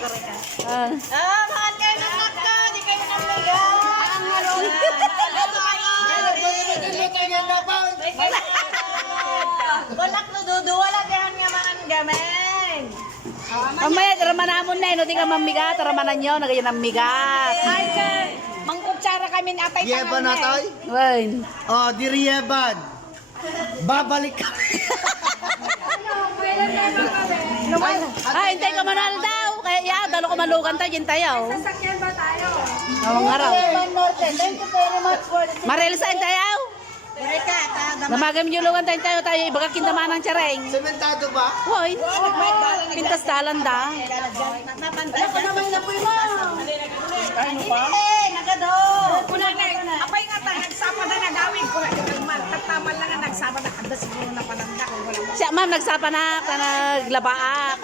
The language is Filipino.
Mahal kayo ng naka, di kayo ng mega. Balak no dudu, wala kayan nga mga gamay. Mamaya, taraman namon na yun. Di ka mamigat, taramanan nyo. Nagayon ang migat. Ay, sir. Mangkutsara kami na atay Yeban na tayo? Wain. Oh, diri Yeban. Babalik ka. Hintay ka manal daw. Kaya dalo ko malugan tayo. Yan tayo. Sasakyan ba tayo? Awang araw. Thank you very much for the Marel saan tayo? Erika, Namagam yung lugan tayo. Ibaga kintaman ng tsareng. Sementado ba? Wain. Pintas talan da. napantay ka naman na po yung ano pa? Eh, nagado. Apay nga tayo, nagsapa na nagawin ko. Tataman lang ang nagsapa na. Kada siguro na palanda. Siya ma'am, nagsapa na. Naglabaak.